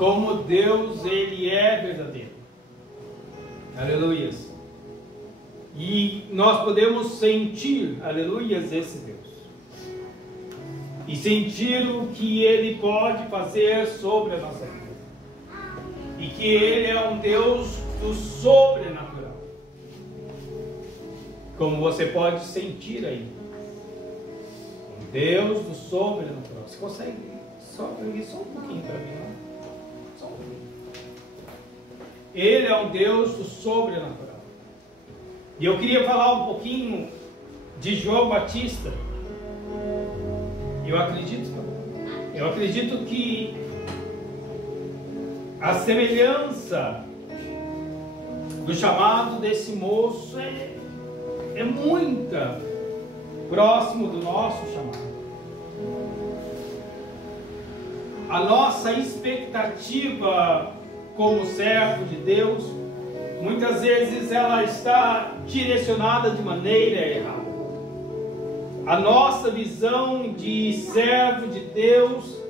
como Deus, Ele é verdadeiro. Aleluias. E nós podemos sentir, aleluias, esse Deus. E sentir o que Ele pode fazer sobre a nossa vida. E que Ele é um Deus do sobrenatural. Como você pode sentir aí. Um Deus do sobrenatural. Você consegue só um pouquinho para mim, não? Só um pouquinho. Ele é um Deus do sobrenatural. E eu queria falar um pouquinho de João Batista. Eu acredito que a semelhança do chamado desse moço é muita próximo do nosso chamado. A nossa expectativa como servo de Deus, muitas vezes ela está direcionada de maneira errada. A nossa visão de servo de Deus,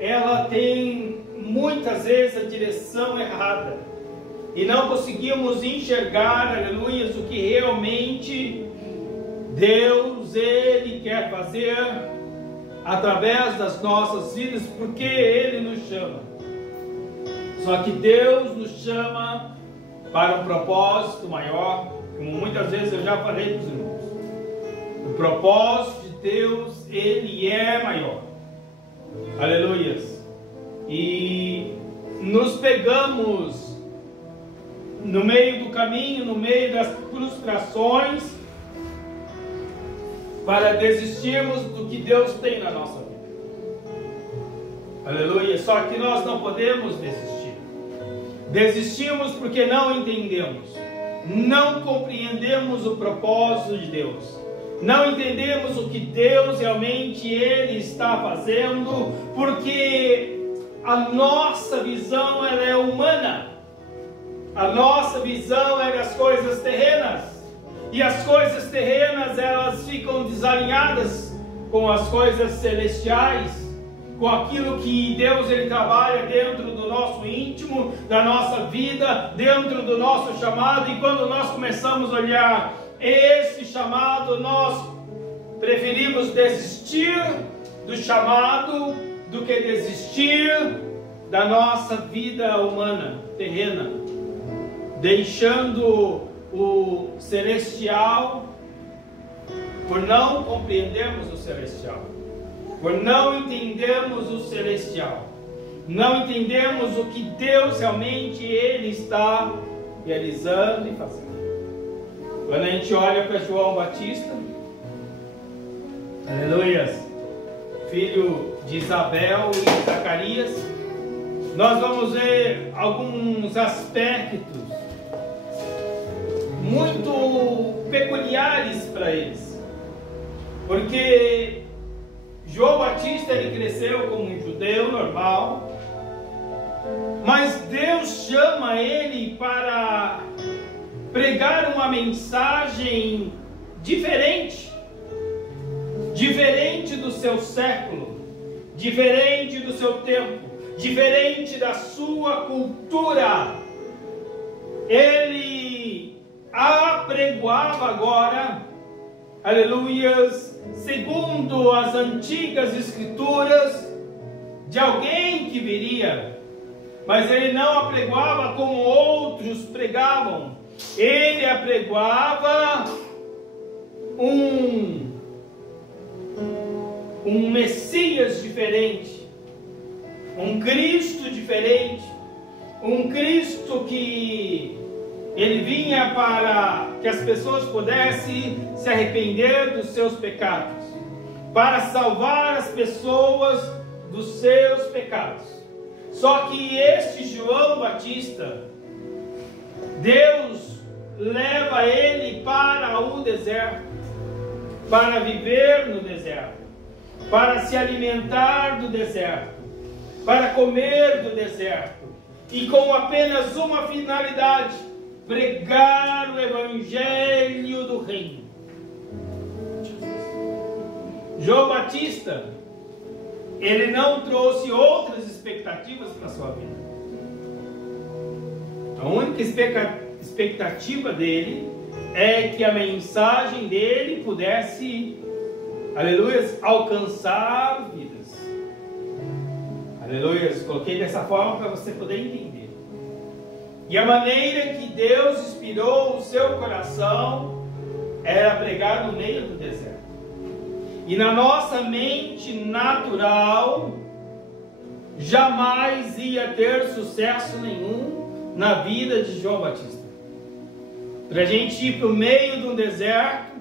ela tem muitas vezes a direção errada. E não conseguimos enxergar, aleluia, o que realmente Deus, Ele quer fazer através das nossas vidas, porque Ele nos chama. Só que Deus nos chama para um propósito maior, como muitas vezes eu já falei para os irmãos. O propósito de Deus, Ele é maior. Aleluias. E nos pegamos no meio do caminho, no meio das frustrações, para desistirmos do que Deus tem na nossa vida. Aleluia. Só que nós não podemos desistir. Desistimos porque não entendemos, não compreendemos o propósito de Deus, não entendemos o que Deus realmente Ele está fazendo, porque a nossa visão ela é humana, a nossa visão é das coisas terrenas, e as coisas terrenas elas ficam desalinhadas com as coisas celestiais, com aquilo que Deus Ele trabalha dentro do nosso íntimo, da nossa vida, dentro do nosso chamado. E quando nós começamos a olhar esse chamado, nós preferimos desistir do chamado do que desistir da nossa vida humana, terrena, deixando o celestial, por não compreendermos o celestial, por não entendermos o celestial, não entendemos o que Deus realmente Ele está realizando e fazendo. Quando a gente olha para João Batista, aleluia, filho de Isabel e Zacarias, nós vamos ver alguns aspectos muito peculiares para eles, porque João Batista ele cresceu como um judeu normal, mas Deus chama ele para pregar uma mensagem diferente do seu século, diferente do seu tempo, diferente da sua cultura. Ele apregoava agora, aleluias, segundo as antigas escrituras, de alguém que viria, mas ele não apregoava como outros pregavam. Ele apregoava um Messias diferente, um Cristo diferente, um Cristo que ele vinha para que as pessoas pudessem se arrepender dos seus pecados, para salvar as pessoas dos seus pecados. Só que este João Batista, Deus leva ele para o deserto, para viver no deserto, para se alimentar do deserto, para comer do deserto, e com apenas uma finalidade: pregar o evangelho do reino. João Batista, ele não trouxe outras expectativas para a sua vida. A única expectativa dele é que a mensagem dele pudesse, aleluia, alcançar vidas. Aleluia, coloquei dessa forma para você poder entender. E a maneira que Deus inspirou o seu coração era pregar no meio do deserto. E na nossa mente natural, jamais ia ter sucesso nenhum na vida de João Batista. Para a gente ir para o meio de um deserto,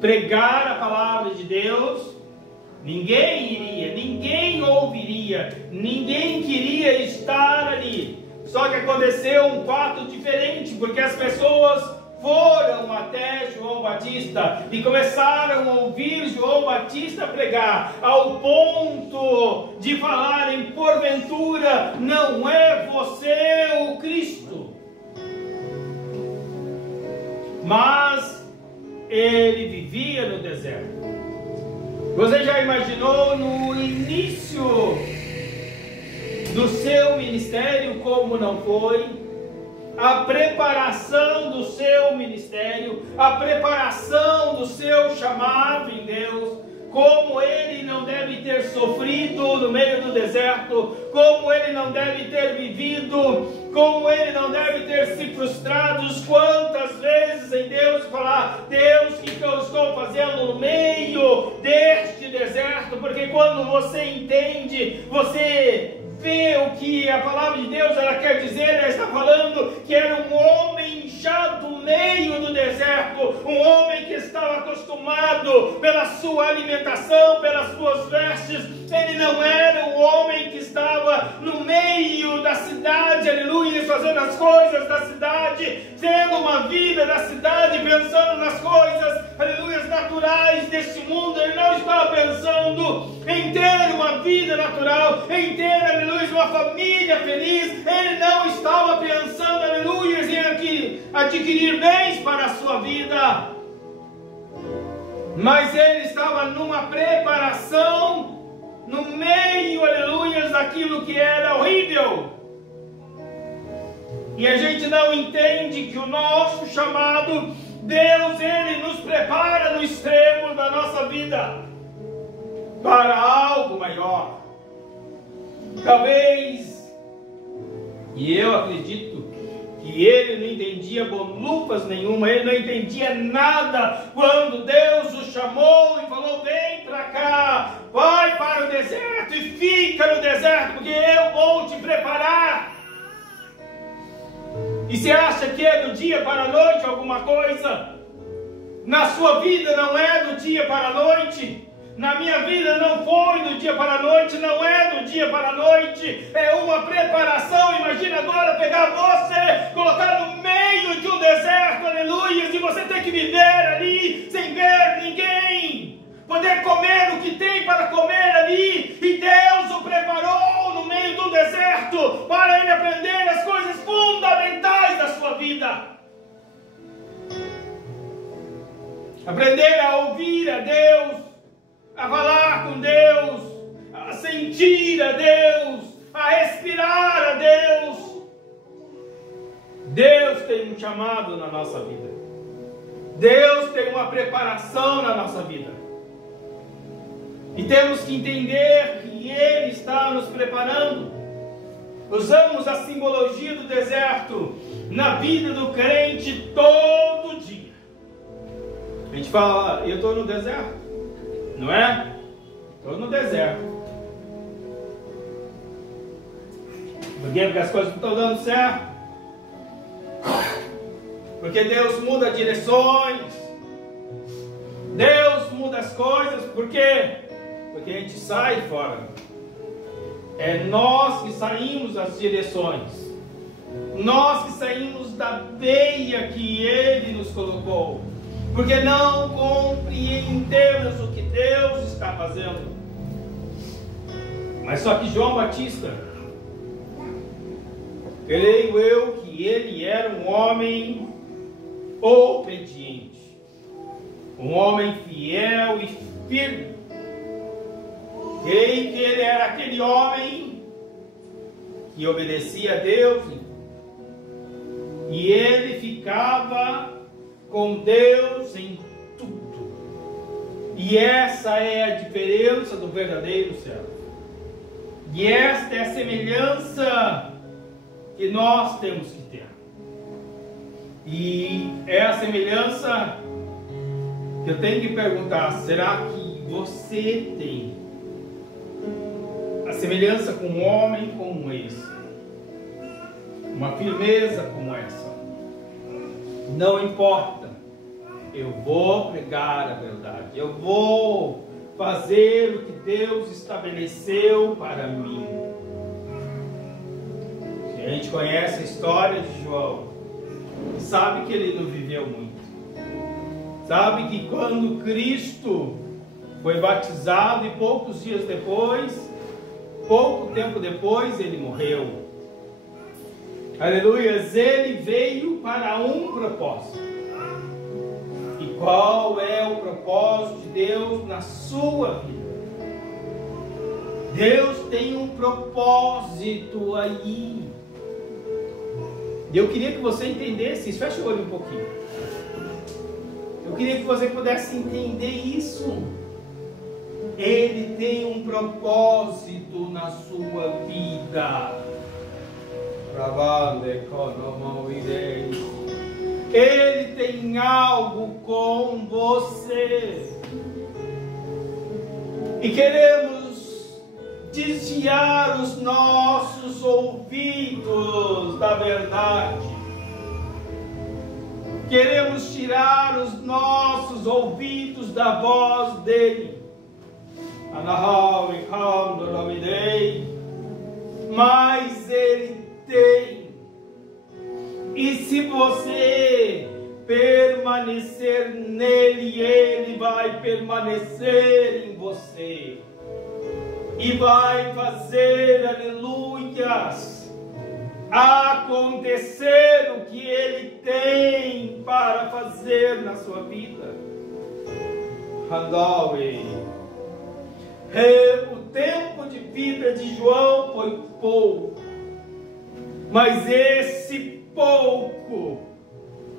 pregar a palavra de Deus, ninguém iria, ninguém ouviria, ninguém queria estar ali. Só que aconteceu um fato diferente, porque as pessoas foram até João Batista e começaram a ouvir João Batista pregar, ao ponto de falarem: porventura não é você o Cristo? Mas ele vivia no deserto. Você já imaginou no início do seu ministério como não foi? A preparação do seu ministério, a preparação do seu chamado em Deus, como ele não deve ter sofrido no meio do deserto, como ele não deve ter vivido, como ele não deve ter se frustrado, quantas vezes em Deus falar: Deus, o que eu estou fazendo no meio deste deserto? Porque quando você entende, você vê o que a palavra de Deus ela quer dizer. Ela está falando que era um homem já do meio do deserto, um homem que estava acostumado pela sua alimentação, pelas suas vestes. Ele não era um homem que estava no meio da cidade, aleluia, fazendo as coisas da cidade, tendo uma vida da cidade, pensando nas coisas, aleluia, naturais deste mundo. Ele não estava pensando em ter uma vida natural, em ter, aleluia, uma família feliz. Ele não estava pensando, aleluia, em adquirir bens para a sua vida, mas ele estava numa preparação no meio, aleluia, daquilo que era horrível. E a gente não entende que o nosso chamado, Deus, ele nos prepara no extremo da nossa vida para algo maior. Talvez, e eu acredito que ele não entendia bolufas nenhuma, ele não entendia nada quando Deus o chamou e falou: vem para cá, vai para o deserto e fica no deserto, porque eu vou te preparar. E você acha que é do dia para a noite alguma coisa? Na sua vida não é do dia para a noite. Na minha vida não foi do dia para a noite, não é do dia para a noite, é uma preparação. Imagina agora pegar você, colocar no meio de um deserto, aleluia, e você ter que viver ali sem ver ninguém, poder comer o que tem para comer ali, e Deus o preparou no meio do deserto para ele aprender as coisas fundamentais da sua vida. Aprender a ouvir a Deus, a falar com Deus, a sentir a Deus, a respirar a Deus. Deus tem um chamado na nossa vida. Deus tem uma preparação na nossa vida. E temos que entender que Ele está nos preparando. Usamos a simbologia do deserto na vida do crente todo dia. A gente fala: eu estou no deserto. Não é? Estou no deserto. Por quê? Porque as coisas não estão dando certo. Porque Deus muda direções. Deus muda as coisas. Por quê? Porque a gente sai fora. É nós que saímos das direções. Nós que saímos da veia que Ele nos colocou. Porque não compreendemos o que Deus está fazendo. Mas só que João Batista, creio eu que ele era um homem obediente, um homem fiel e firme. Creio que ele era aquele homem que obedecia a Deus, e ele ficava com Deus em tudo. E essa é a diferença do verdadeiro servo. E esta é a semelhança que nós temos que ter. E é a semelhança que eu tenho que perguntar: será que você tem a semelhança com um homem como esse? Uma firmeza como essa? Não importa, eu vou pregar a verdade, eu vou fazer o que Deus estabeleceu para mim. Se a gente conhece a história de João, sabe que ele não viveu muito. Sabe que quando Cristo foi batizado e poucos dias depois, pouco tempo depois, ele morreu. Aleluias, ele veio para um propósito. E qual é o propósito de Deus na sua vida? Deus tem um propósito aí. E eu queria que você entendesse isso. Fecha o olho um pouquinho. Eu queria que você pudesse entender isso. Ele tem um propósito na sua vida. Ele tem algo com você. E queremos desviar os nossos ouvidos da verdade. Queremos tirar os nossos ouvidos da voz dele. Mas ele tem. E se você permanecer nele, ele vai permanecer em você. E vai fazer, aleluias, acontecer o que ele tem para fazer na sua vida. O tempo de vida de João foi pouco, mas esse pouco,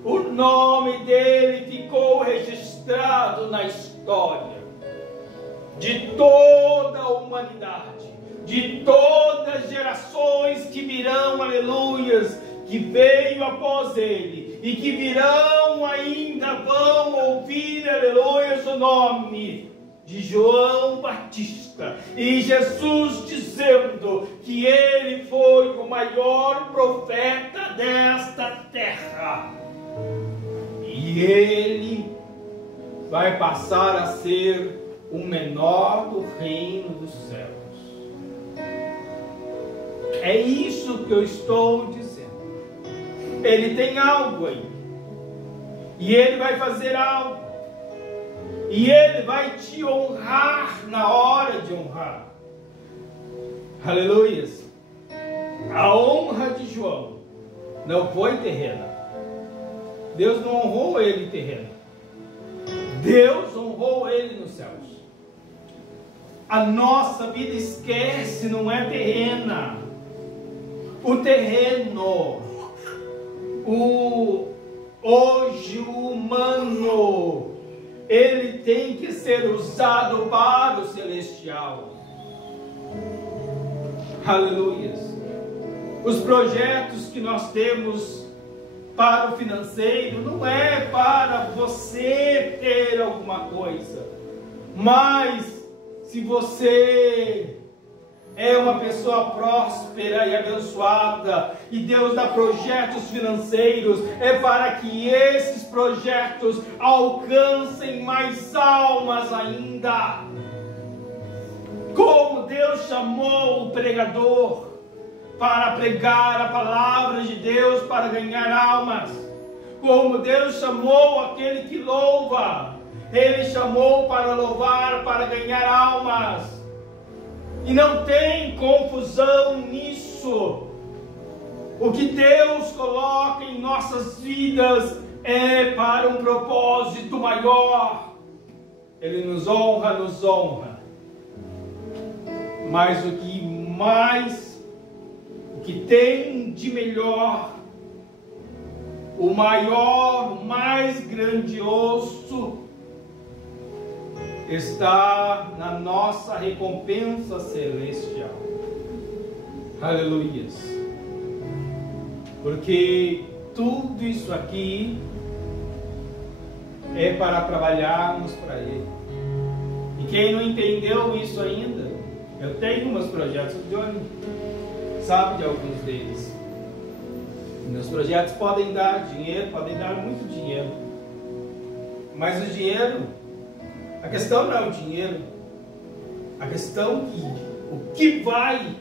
o nome dele ficou registrado na história de toda a humanidade, de todas as gerações que virão, aleluias, que veio após ele e que virão ainda vão ouvir, aleluias, o nome de João Batista, e Jesus dizendo que ele foi o maior profeta desta terra, e ele vai passar a ser o menor do reino dos céus. É isso que eu estou dizendo. Ele tem algo aí, e ele vai fazer algo. E ele vai te honrar na hora de honrar. Aleluias. A honra de João não foi terrena. Deus não honrou ele terrena. Deus honrou ele nos céus. A nossa vida, esquece, não é terrena. O terreno, hoje o humano, ele tem que ser usado para o celestial. Aleluias. Os projetos que nós temos para o financeiro não é para você ter alguma coisa, mas se você é uma pessoa próspera e abençoada, e Deus dá projetos financeiros, é para que esses projetos alcancem mais almas ainda. Como Deus chamou o pregador para pregar a palavra de Deus para ganhar almas, como Deus chamou aquele que louva, Ele chamou para louvar, para ganhar almas. E não tem confusão nisso. O que Deus coloca em nossas vidas é para um propósito maior. Ele nos honra, que tem de melhor, o maior, o mais grandioso, está na nossa recompensa celestial. Aleluias. Porque tudo isso aqui é para trabalharmos para Ele. E quem não entendeu isso ainda, eu tenho uns projetos, o Johnny sabe de alguns deles. Meus projetos podem dar dinheiro, podem dar muito dinheiro. Mas o dinheiro, a questão não é o dinheiro. A questão é o que vai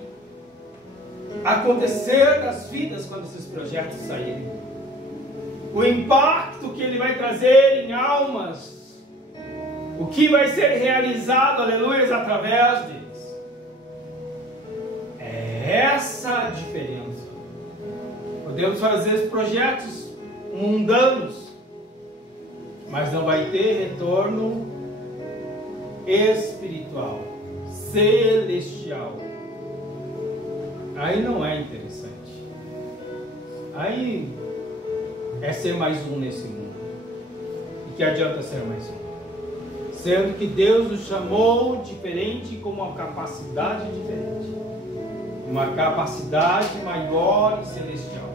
acontecer nas vidas quando esses projetos saírem. O impacto que ele vai trazer em almas. O que vai ser realizado, aleluia, através deles. É essa a diferença. Podemos fazer projetos mundanos, mas não vai ter retorno espiritual, celestial. Aí não é interessante. Aí é ser mais um nesse mundo. E que adianta ser mais um? Sendo que Deus nos chamou diferente, com uma capacidade diferente. Uma capacidade maior e celestial.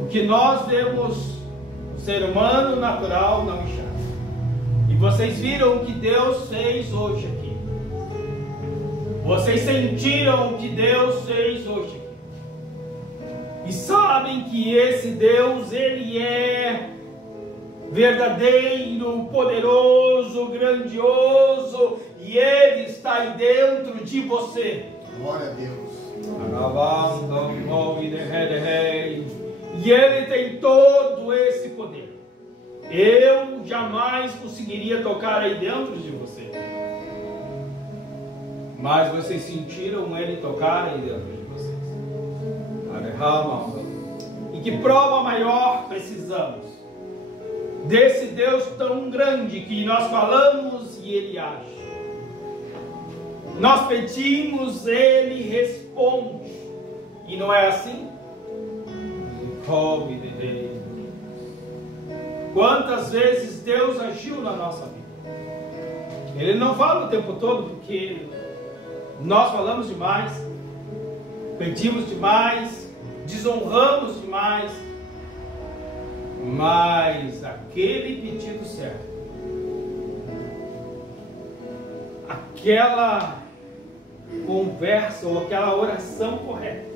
O que nós vemos, o ser humano natural não enxerga. E vocês viram o que Deus fez hoje aqui. Vocês sentiram o que Deus fez hoje aqui. E sabem que esse Deus, Ele é verdadeiro, poderoso, grandioso. E Ele está aí dentro de você. Glória a Deus. E Ele tem todo esse poder. Eu jamais conseguiria tocar aí dentro de você. Mas vocês sentiram Ele tocar aí dentro de vocês. E que prova maior precisamos? Desse Deus tão grande que nós falamos e Ele age. Nós pedimos, Ele responde. E não é assim? Quantas vezes Deus agiu na nossa vida? Ele não fala o tempo todo porque nós falamos demais, pedimos demais, desonramos demais. Mas aquele pedido certo, aquela conversa ou aquela oração correta,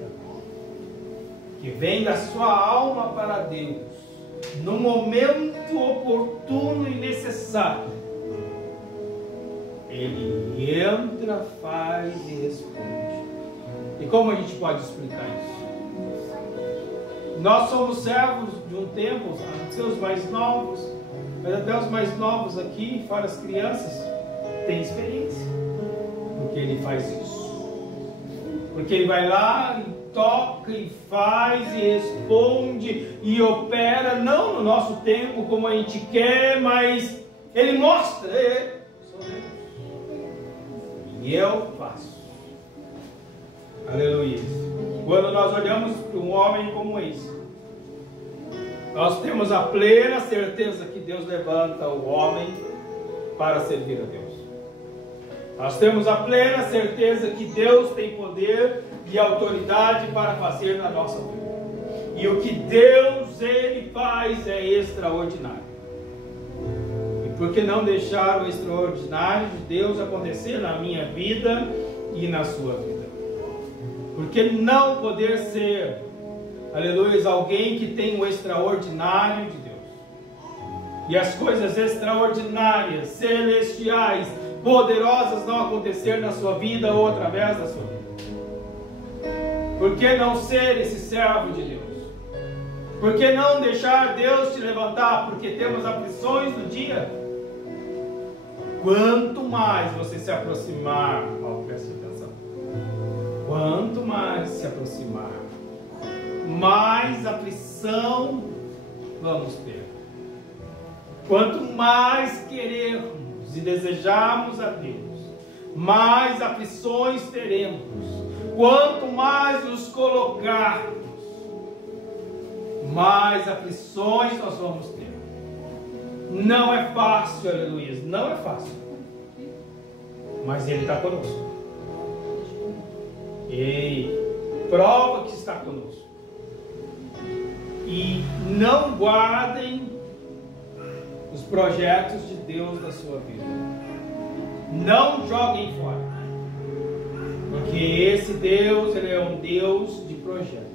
que vem da sua alma para Deus, no momento oportuno e necessário, Ele entra, faz e responde. E como a gente pode explicar isso? Nós somos servos de um tempo, até os mais novos, mas até os mais novos aqui, fora as crianças, têm experiência. Porque Ele faz isso. Porque Ele vai lá e toca e faz e responde e opera, não no nosso tempo como a gente quer, mas Ele mostra, sou Deus. E eu faço. Aleluia. Quando nós olhamos para um homem como esse, nós temos a plena certeza que Deus levanta o homem para servir a Deus. Nós temos a plena certeza que Deus tem poder e autoridade para fazer na nossa vida. E o que Deus, Ele faz é extraordinário. E por que não deixar o extraordinário de Deus acontecer na minha vida e na sua vida? Por que não poder ser, aleluia, alguém que tem o extraordinário de Deus? E as coisas extraordinárias, celestiais, poderosas não acontecer na sua vida ou através da sua vida? Por que não ser esse servo de Deus? Por que não deixar Deus te levantar? Porque temos aflições do dia. Quanto mais você se aproximar, preste atenção. Quanto mais se aproximar, mais aflição vamos ter. Quanto mais queremos e desejarmos a Deus, mais aflições teremos. quanto mais nos colocarmos, mais aflições nós vamos ter. Não é fácil, aleluia, não é fácil, mas Ele está conosco. E prova que está conosco. E não guardem os projetos de Deus na sua vida. Não joguem fora. Porque esse Deus, Ele é um Deus de projeto.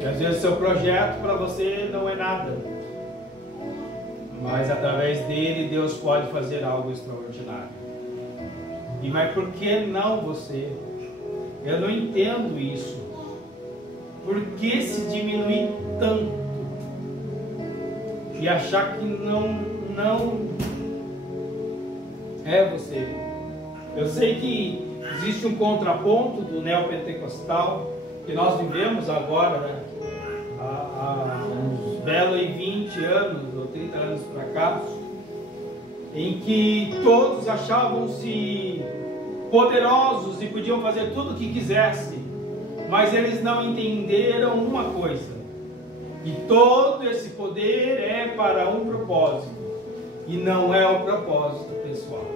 E às vezes o seu projeto para você não é nada. Mas através dele Deus pode fazer algo extraordinário. E mas por que não você? Eu não entendo isso. Por que se diminuir tanto? E achar que não é você. Eu sei que existe um contraponto do neopentecostal que nós vivemos agora, né? Há uns belos 20 anos ou 30 anos para cá, em que todos achavam-se poderosos e podiam fazer tudo o que quisessem, mas eles não entenderam uma coisa: que todo esse poder é para um propósito e não é um propósito pessoal.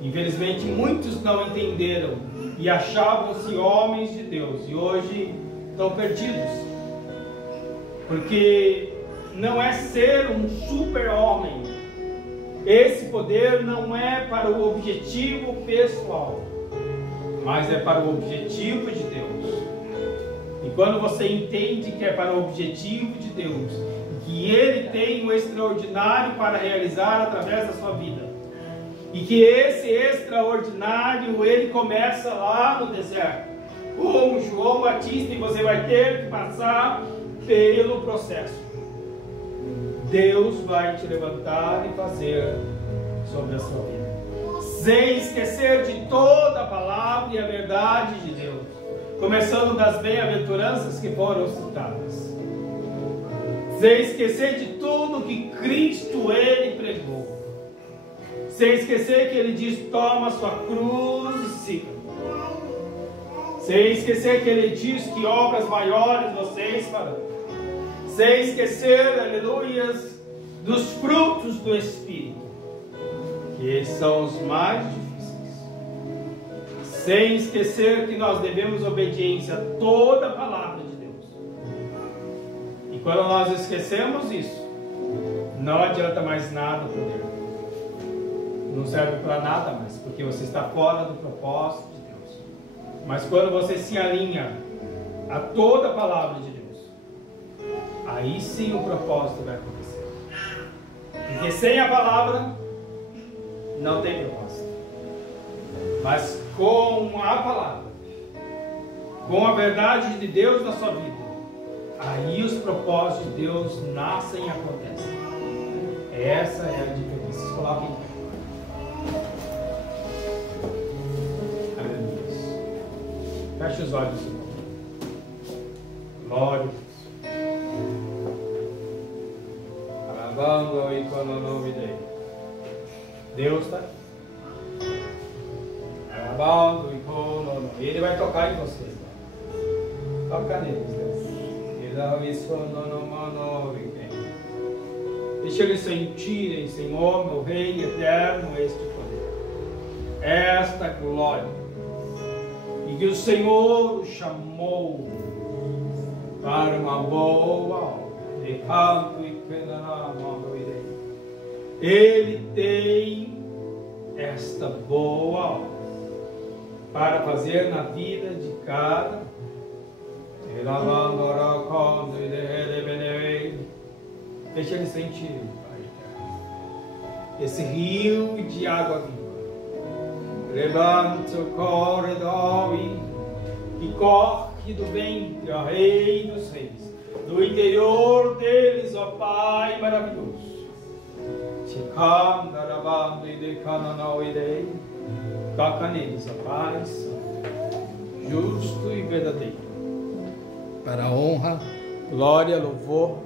Infelizmente muitos não entenderam e achavam-se homens de Deus e hoje estão perdidos, porque não é ser um super-homem. Esse poder não é para o objetivo pessoal, mas é para o objetivo de Deus. E quando você entende que é para o objetivo de Deus, que Ele tem o extraordinário para realizar através da sua vida, e que esse extraordinário Ele começa lá no deserto, como João Batista, e você vai ter que passar pelo processo. Deus vai te levantar e fazer sobre a sua vida, sem esquecer de toda a palavra e a verdade de Deus, começando das bem-aventuranças que foram citadas, sem esquecer de tudo que Cristo Ele pregou, sem esquecer que Ele diz: toma sua cruz e siga. Sem esquecer que Ele diz que obras maiores vocês farão. Sem esquecer, aleluias, dos frutos do Espírito, que são os mais difíceis. Sem esquecer que nós devemos obediência a toda a palavra de Deus. E quando nós esquecemos isso, não adianta mais nada o poder. Não serve para nada mais, porque você está fora do propósito de Deus. Mas quando você se alinha a toda a palavra de Deus, aí sim o propósito vai acontecer. Porque sem a palavra não tem propósito. Mas com a palavra, com a verdade de Deus na sua vida, aí os propósitos de Deus nascem e acontecem. Essa é a dica que vocês coloquem. Feche os olhos, Senhor. Glória a Deus. Alabando e quando o nome dele. Deus está aqui. Alabando e quando o nome. Ele vai tocar em vocês. Toca neles, Deus. Deixa eles sentirem, Senhor, meu Rei eterno, este poder, esta glória. E que o Senhor o chamou para uma boa obra. Ele tem esta boa obra para fazer na vida de cada um. Deixa ele sentir, Pai, esse rio de água viva. Levanta o corredor e corre do ventre, ó Rei dos Reis, do interior deles, ó Pai maravilhoso. Toca neles, ó Pai Santo, justo e verdadeiro, para a honra, glória, louvor